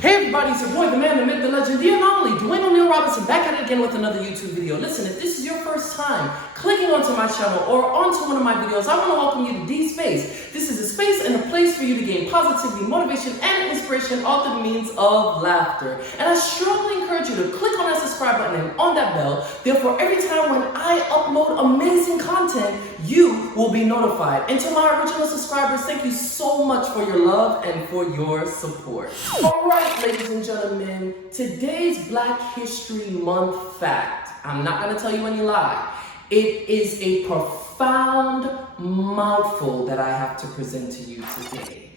Hey everybody, it's your boy, the man, the myth, the legend, the anomaly, Dwayne O'Neal Robinson, back at it again with another YouTube video. Listen, if this is your first time clicking onto my channel or onto one of my videos, I want to welcome you to D-Space. This is a space and a place for you to gain positivity, motivation, and inspiration all through the means of laughter. And I strongly encourage you to click on that subscribe button and on that bell. Therefore, every time when I upload amazing content, you will be notified. And to my original subscribers, thank you so much for your love and for your support. Alright, ladies and gentlemen, today's Black History Month fact, I'm not going to tell you any lie. It is a profound mouthful that I have to present to you today.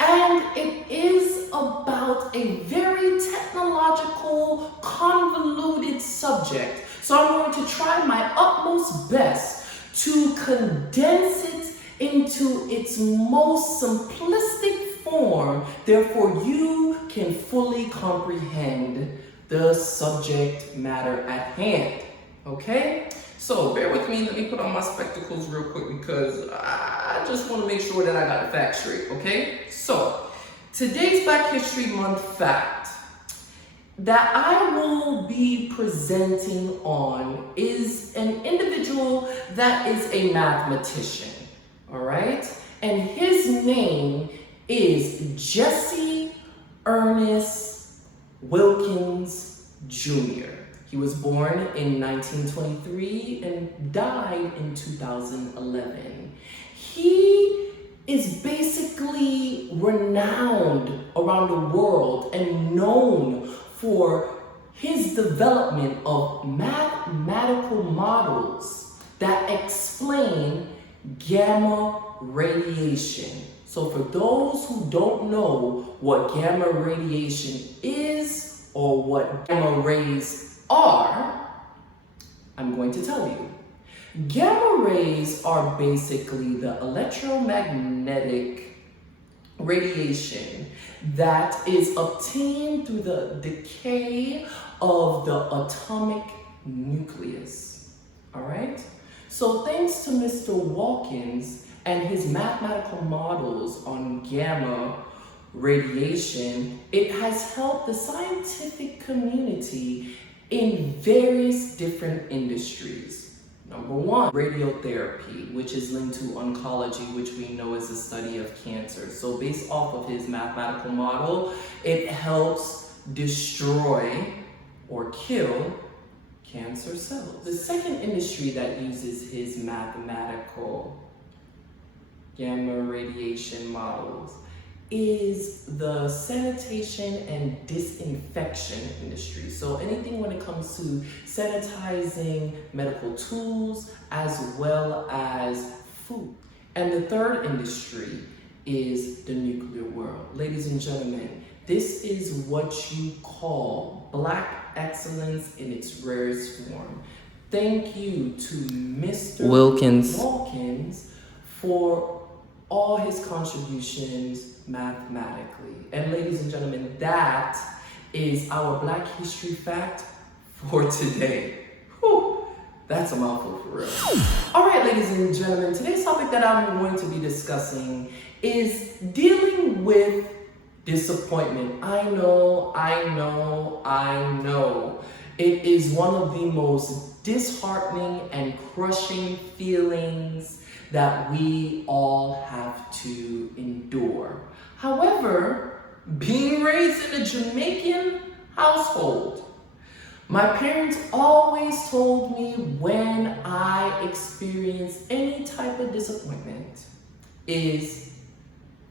And it is about a very technological, convoluted subject. So I'm going to try my utmost best to condense it into its most simplistic form, therefore you can fully comprehend the subject matter at hand. Okay? So bear with me, let me put on my spectacles real quick because I just want to make sure that I got the facts straight, okay? So, today's Black History Month fact that I will be presenting on is an individual that is a mathematician, all right? And his name is Jesse Ernest Wilkins Jr. He was born in 1923 and died in 2011. He is basically renowned around the world and known for his development of mathematical models that explain gamma radiation. So for those who don't know what gamma radiation is or what gamma rays are, I'm going to tell you. Gamma rays are basically the electromagnetic radiation that is obtained through the decay of the atomic nucleus. All right? So thanks to Mr. Wilkins and his mathematical models on gamma radiation, it has helped the scientific community in various different industries. Number one, radiotherapy, which is linked to oncology, which we know is the study of cancer. So based off of his mathematical model, it helps destroy or kill cancer cells. The second industry that uses his mathematical gamma radiation models is the sanitation and disinfection industry. So anything when it comes to sanitizing medical tools as well as food. And the third industry is the nuclear world. Ladies and gentlemen, this is what you call Black excellence in its rarest form. Thank you to Mr. Wilkins for all his contributions mathematically. And ladies and gentlemen, that is our Black History fact for today. Whew, that's a mouthful for real. All right, ladies and gentlemen, today's topic that I'm going to be discussing is dealing with disappointment. I know. It is one of the most disheartening and crushing feelings that we all have to endure. However, being raised in a Jamaican household, my parents always told me when I experience any type of disappointment is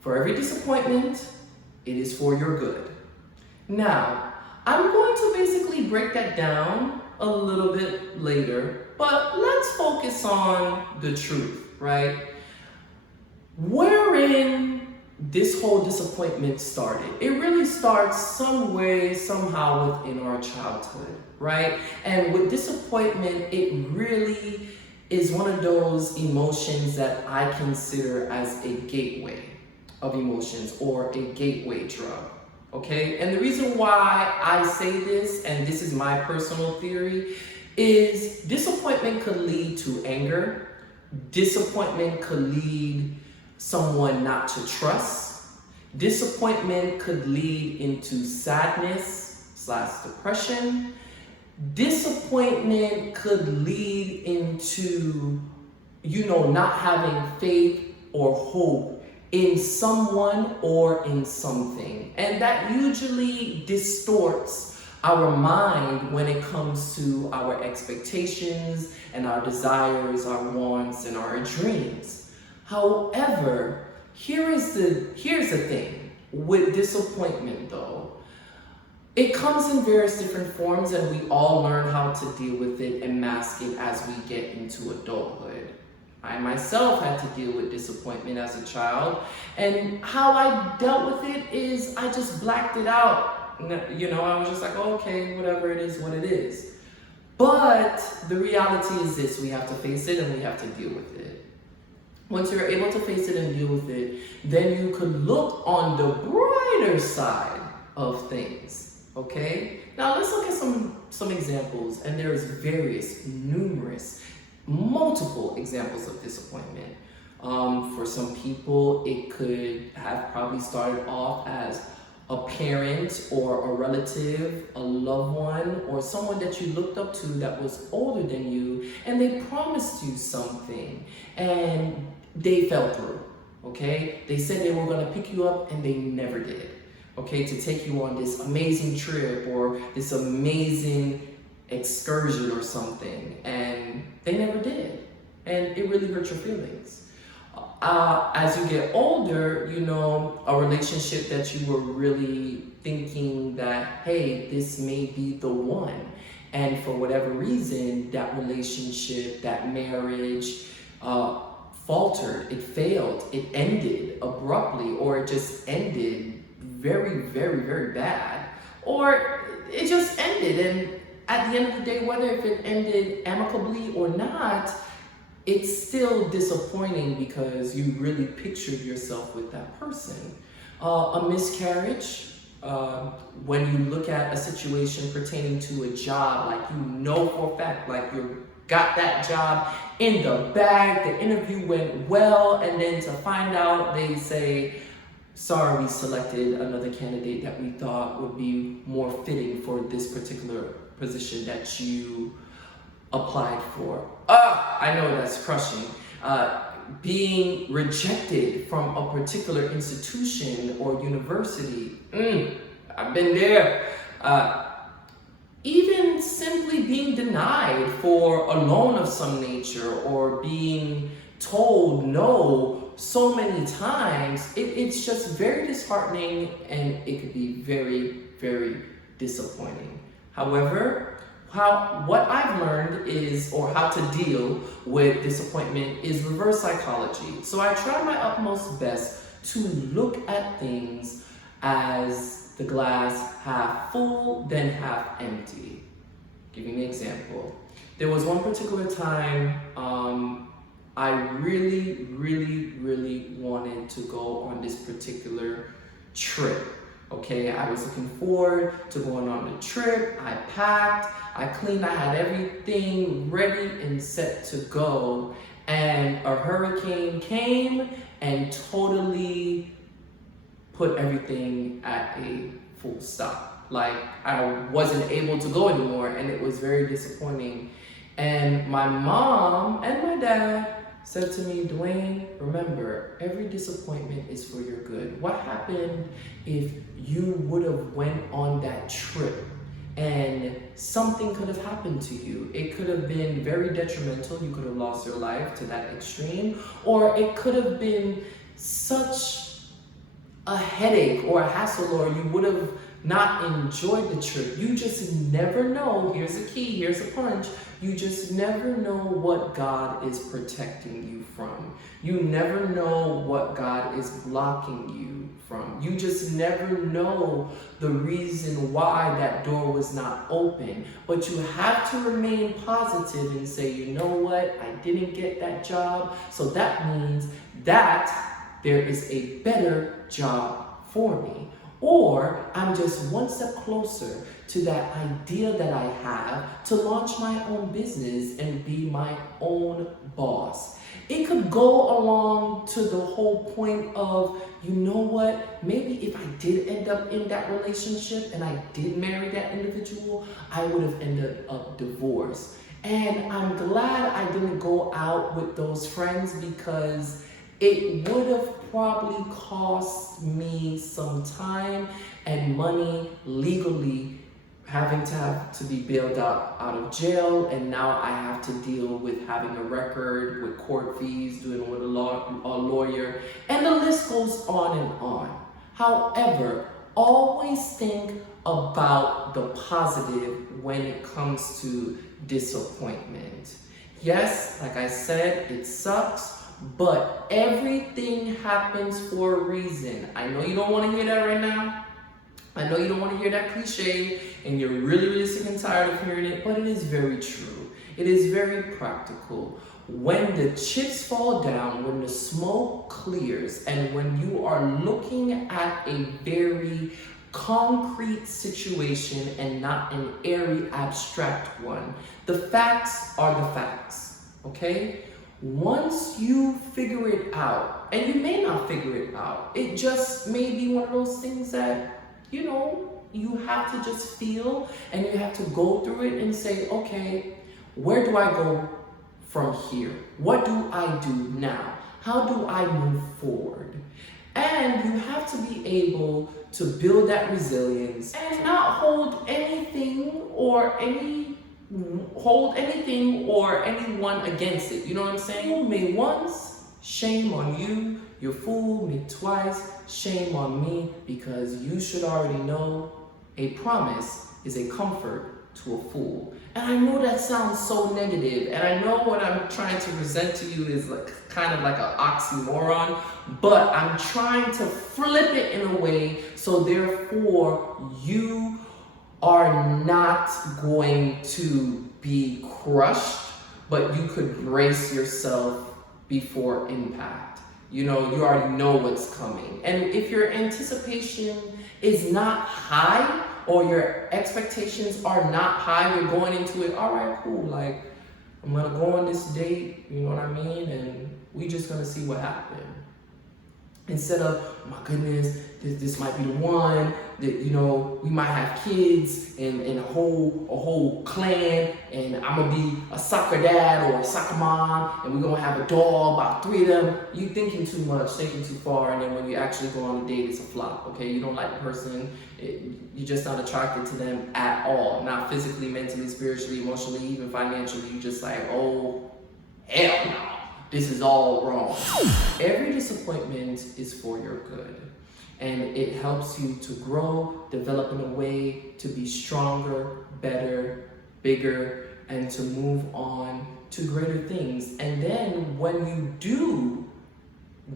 for every disappointment, it is for your good. Now, I'm going to basically break that down a little bit later, but let's focus on the truth. Right? Wherein this whole disappointment started. It really starts some way, somehow within our childhood, right? And with disappointment, it really is one of those emotions that I consider as a gateway of emotions or a gateway drug, okay? And the reason why I say this, and this is my personal theory, is disappointment could lead to anger. Disappointment could lead someone not to trust. Disappointment could lead into sadness/depression. Disappointment could lead into, not having faith or hope in someone or in something. And that usually distorts our mind when it comes to our expectations and our desires, our wants, and our dreams. However, here's the thing with disappointment though. It comes in various different forms, and we all learn how to deal with it and mask it as we get into adulthood. I myself had to deal with disappointment as a child, and how I dealt with it is I just blacked it out. I was just like, oh, okay, whatever, it is what it is. But the reality is this: we have to face it and we have to deal with it. Once you're able to face it and deal with it, then you could look on the brighter side of things. Okay, now let's look at some examples, and there's numerous, multiple examples of disappointment. For some people, it could have probably started off as a parent or a relative, a loved one, or someone that you looked up to that was older than you, and they promised you something, and they fell through. Okay, they said they were going to pick you up, and they never did. Okay, to take you on this amazing trip or this amazing excursion or something, and they never did, and it really hurt your feelings. As you get older, a relationship that you were really thinking that, hey, this may be the one, and for whatever reason, that relationship, that marriage, faltered, it failed, it ended abruptly, or it just ended very, very, very bad, or it just ended. And at the end of the day, whether if it ended amicably or not, it's still disappointing because you really pictured yourself with that person. A miscarriage, when you look at a situation pertaining to a job, like for a fact, like you got that job in the bag, the interview went well, and then to find out they say, sorry, we selected another candidate that we thought would be more fitting for this particular position that you applied for. I know that's crushing. Being rejected from a particular institution or university. I've been there. Even simply being denied for a loan of some nature, or being told no so many times, it's just very disheartening, and it could be very, very disappointing. However, what I've learned is, or how to deal with disappointment, is reverse psychology. So I try my utmost best to look at things as the glass half full, then half empty. Giving an example. There was one particular time I really, really, really wanted to go on this particular trip. Okay, I was looking forward to going on the trip. I packed, I cleaned, I had everything ready and set to go. And a hurricane came and totally put everything at a full stop. Like, I wasn't able to go anymore, and it was very disappointing. And my mom and my dad said to me, Dwayne, remember, every disappointment is for your good. What happened if you would have went on that trip and something could have happened to you? It could have been very detrimental. You could have lost your life to that extreme, or it could have been such a headache or a hassle, or you would have not enjoyed the trip. You just never know. Here's a key, here's a punch. You just never know what God is protecting you from. You never know what God is blocking you from. You just never know the reason why that door was not open. But you have to remain positive and say, you know what? I didn't get that job, so that means that there is a better job for me. or I'm just one step closer to that idea that I have to launch my own business and be my own boss. It could go along to the whole point of, you know what, maybe if I did end up in that relationship and I did marry that individual, I would have ended up divorced. And I'm glad I didn't go out with those friends, because it would have probably cost me some time and money legally, having to be bailed out of jail, and now I have to deal with having a record, with court fees, doing with a lawyer, and the list goes on and on. However, always think about the positive when it comes to disappointment. Yes, like I said, it sucks, but everything happens for a reason. I know you don't want to hear that right now. I know you don't want to hear that cliche, and you're really, really sick and tired of hearing it, but it is very true. It is very practical. When the chips fall down, when the smoke clears, and when you are looking at a very concrete situation and not an airy, abstract one, the facts are the facts, okay? Once you figure it out, and you may not figure it out, it just may be one of those things that, you know, you have to just feel, and you have to go through it and say, okay, where do I go from here? What do I do now? How do I move forward? And you have to be able to build that resilience and not hold anything or anyone against it. You know what I'm saying? Fool me once, shame on you. You fool me twice, shame on me, because you should already know a promise is a comfort to a fool. And I know that sounds so negative, and I know what I'm trying to present to you is like kind of like an oxymoron, but I'm trying to flip it in a way so therefore you are not going to be crushed, but you could brace yourself before impact. You know, you already know what's coming. And if your anticipation is not high, or your expectations are not high, you're going into it, all right, cool, like, I'm gonna go on this date, you know what I mean? And we just gonna see what happens. Instead of, oh my goodness, this might be the one, that, you know, we might have kids and a whole clan, and I'm gonna be a soccer dad or a soccer mom, and we're gonna have a dog, about 3 of them. You thinking too much, thinking too far, and then when you actually go on a date, it's a flop, okay? You don't like the person, you're just not attracted to them at all. Not physically, mentally, spiritually, emotionally, even financially. You just like, oh, hell no. This is all wrong. Every disappointment is for your good, and it helps you to grow, develop in a way to be stronger, better, bigger, and to move on to greater things. And then when you do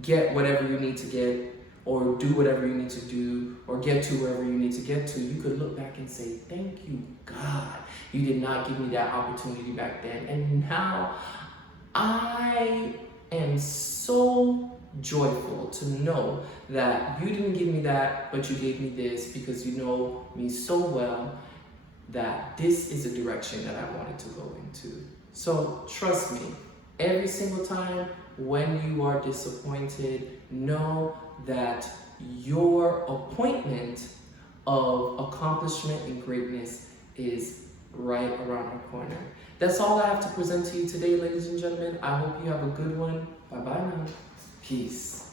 get whatever you need to get, or do whatever you need to do, or get to wherever you need to get to, you could look back and say, thank you, God. You did not give me that opportunity back then. And now I am so joyful to know that you didn't give me that, but you gave me this, because you know me so well that this is the direction that I wanted to go into. So trust me, every single time when you are disappointed, know that your appointment of accomplishment and greatness is right around the corner. That's all I have to present to you today, ladies and gentlemen. I hope you have a good one. Bye-bye now. Peace.